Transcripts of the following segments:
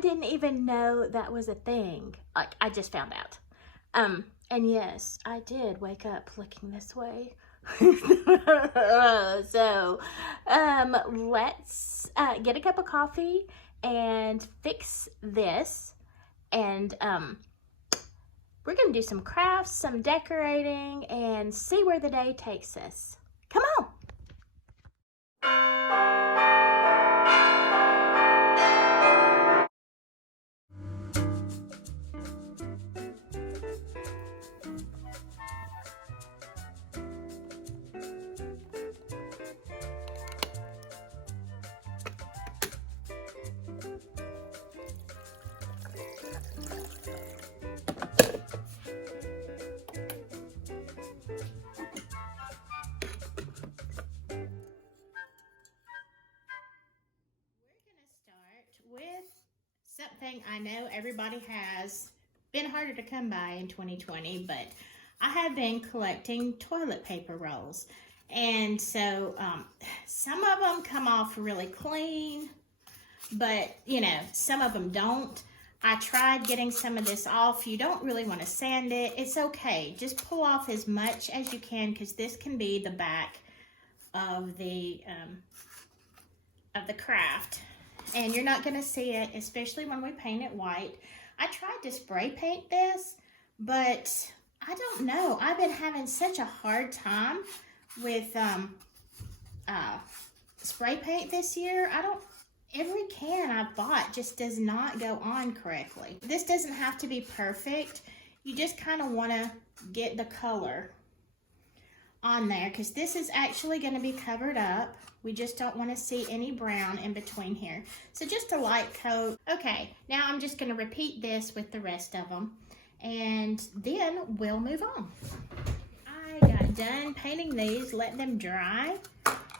didn't even know that was a thing. Like, I just found out. And yes, I did wake up looking this way. So, let's get a cup of coffee and fix this. And, we're gonna do some crafts, some decorating, and see where the day takes us. Come on! With something I know everybody has been harder to come by in 2020, but I have been collecting toilet paper rolls. And so some of them come off really clean, but you know, some of them don't. I tried getting some of this off. You don't really want to sand it. It's okay. Just pull off as much as you can, because this can be the back of the craft. And you're not going to see it, especially when we paint it white. I tried to spray paint this, but I don't know. I've been having such a hard time with spray paint this year. Every can I've bought just does not go on correctly. This doesn't have to be perfect. You just kind of want to get the color on there, because this is actually going to be covered up. We just don't want to see any brown in between here. So just a light coat. Okay, now I'm just going to repeat this with the rest of them, and then we'll move on. I got done painting these, let them dry,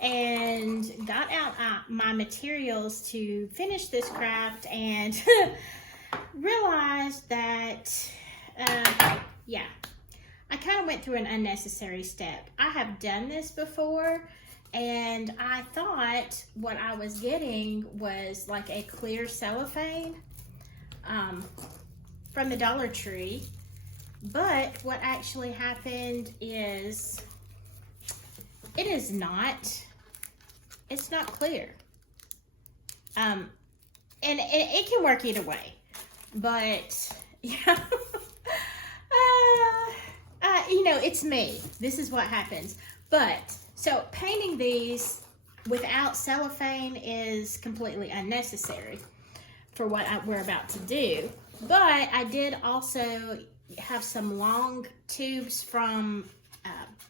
and got out my materials to finish this craft, and realized that, yeah, I kind of went through an unnecessary step. I have done this before, and I thought what I was getting was like a clear cellophane from the Dollar Tree. But what actually happened is it's not clear. And it can work either way. But, yeah. You know, it's me. This is what happens. But, so painting these without cellophane is completely unnecessary for what we're about to do. But I did also have some long tubes from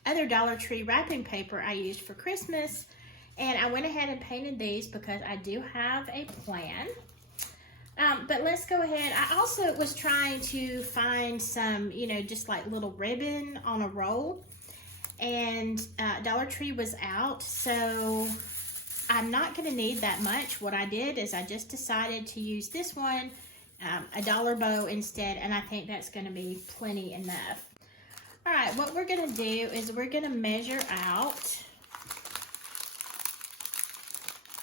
other Dollar Tree wrapping paper I used for Christmas. And I went ahead and painted these because I do have a plan. But let's go ahead. I also was trying to find some, you know, just like little ribbon on a roll. And Dollar Tree was out, so I'm not going to need that much. What I did is I just decided to use this one, a dollar bow instead, and I think that's going to be plenty enough. All right, what we're going to do is we're going to measure out.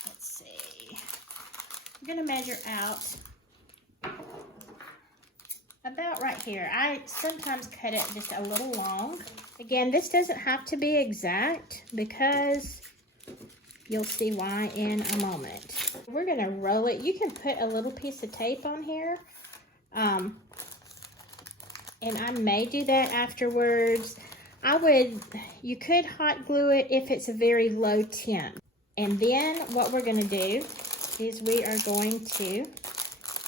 Let's see. We're going to measure out about right here. I sometimes cut it just a little long. Again, this doesn't have to be exact because you'll see why in a moment. We're gonna roll it. You can put a little piece of tape on here. And I may do that afterwards. You could hot glue it if it's a very low temp. And then what we're gonna do is we are going to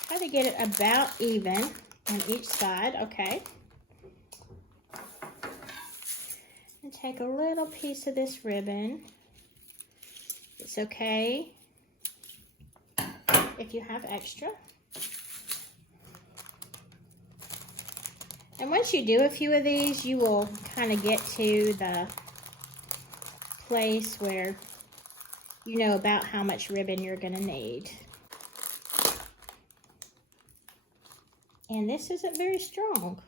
try to get it about even on each side, okay? And take a little piece of this ribbon. It's okay if you have extra. And once you do a few of these, you will kind of get to the place where you know about how much ribbon you're going to need. And this isn't very strong.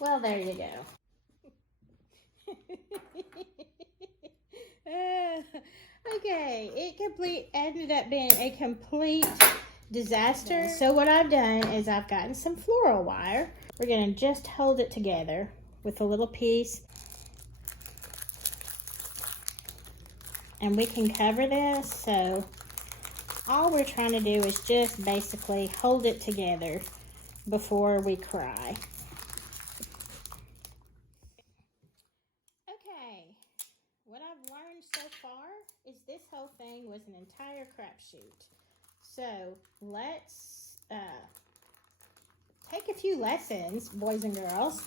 Well, there you go. Okay, it ended up being a complete disaster. So what I've done is I've gotten some floral wire. We're gonna just hold it together with a little piece. And we can cover this, so all we're trying to do is just basically hold it together before we cry. Okay, what I've learned so far is this whole thing was an entire crapshoot. So let's take a few lessons, boys and girls.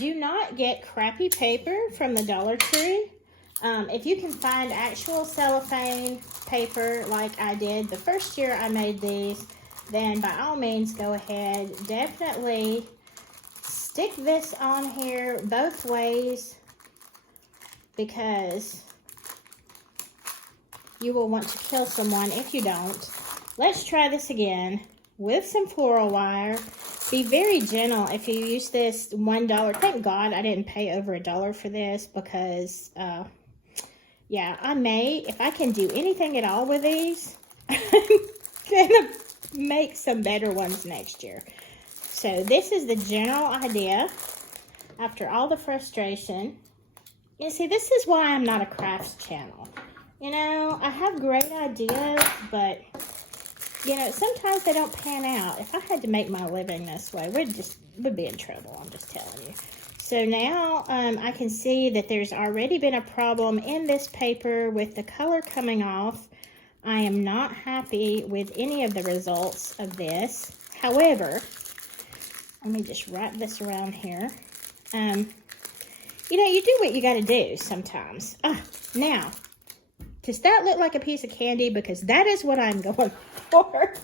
Do not get crappy paper from the Dollar Tree. If you can find actual cellophane paper like I did the first year I made these, then by all means go ahead. Definitely stick this on here both ways because you will want to kill someone if you don't. Let's try this again with some floral wire. Be very gentle if you use this $1. Thank God I didn't pay over $1 for this because yeah, I may, if I can do anything at all with these, I'm gonna make some better ones next year. So this is the general idea after all the frustration. You see, this is why I'm not a crafts channel. You know, I have great ideas, but you know, sometimes they don't pan out. If I had to make my living this way, we'd be in trouble, I'm just telling you. So now I can see that there's already been a problem in this paper with the color coming off. I am not happy with any of the results of this. However, let me just wrap this around here. You know, you do what you got to do sometimes. Now, does that look like a piece of candy? Because that is what I'm going for.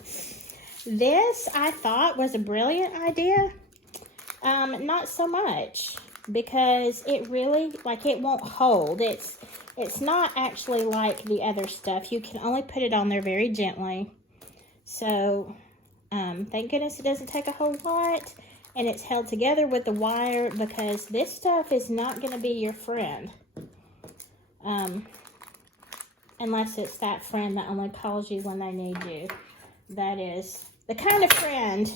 This, I thought, was a brilliant idea. Not so much, because it really, like, it won't hold. It's not actually like the other stuff. You can only put it on there very gently. So, thank goodness it doesn't take a whole lot. And it's held together with the wire, because this stuff is not going to be your friend. Unless it's that friend that only calls you when they need you. That is the kind of friend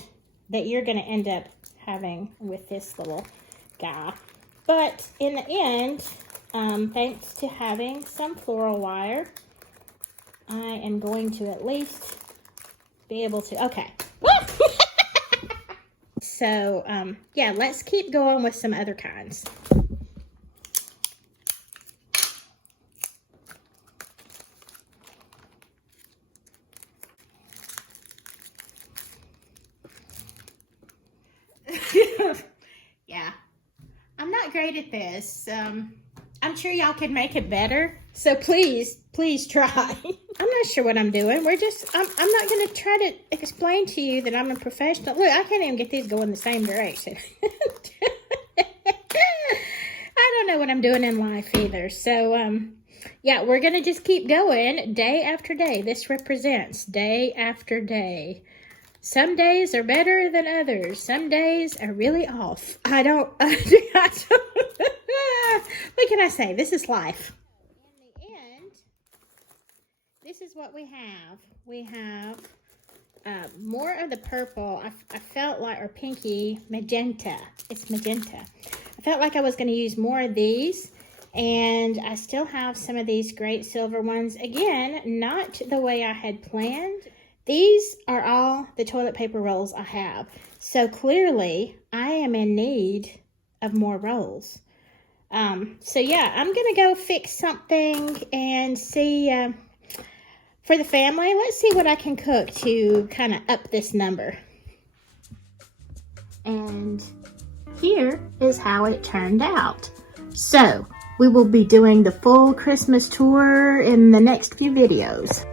that you're going to end up having with this little guy. But in the end, thanks to having some floral wire, I am going to at least be able to, okay. So, yeah, let's keep going with some other kinds. Yeah, I'm not great at this. I'm sure y'all could make it better. So please try. I'm not sure what I'm doing. I'm not going to try to explain to you that I'm a professional. Look, I can't even get these going the same direction. I don't know what I'm doing in life either. So, yeah, we're going to just keep going day after day. This represents day after day. Some days are better than others. Some days are really off. What can I say? This is life. In the end, this is what we have. We have more of the purple. I felt like, or pinky, magenta. It's magenta. I felt like I was going to use more of these. And I still have some of these great silver ones. Again, not the way I had planned. These are all the toilet paper rolls I have. So clearly, I am in need of more rolls. So yeah, I'm going to go fix something and see, for the family, let's see what I can cook to kind of up this number. And here is how it turned out. So, we will be doing the full Christmas tour in the next few videos.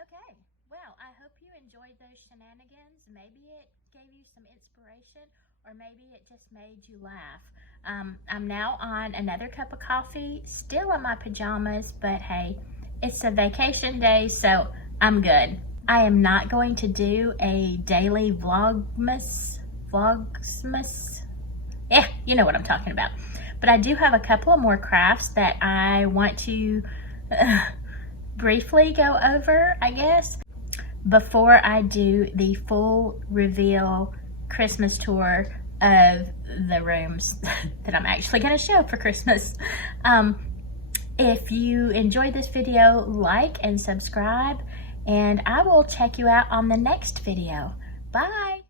Okay, well, I hope you enjoyed those shenanigans. Maybe it gave you some inspiration, or maybe it just made you laugh. I'm now on another cup of coffee, still in my pajamas, but hey, it's a vacation day, so I'm good. I am not going to do a daily vlogmas. Yeah, you know what I'm talking about. But I do have a couple of more crafts that I want to briefly go over, I guess, before I do the full reveal Christmas tour of the rooms that I'm actually going to show for Christmas. If you enjoyed this video, like and subscribe, and I will check you out on the next video. Bye!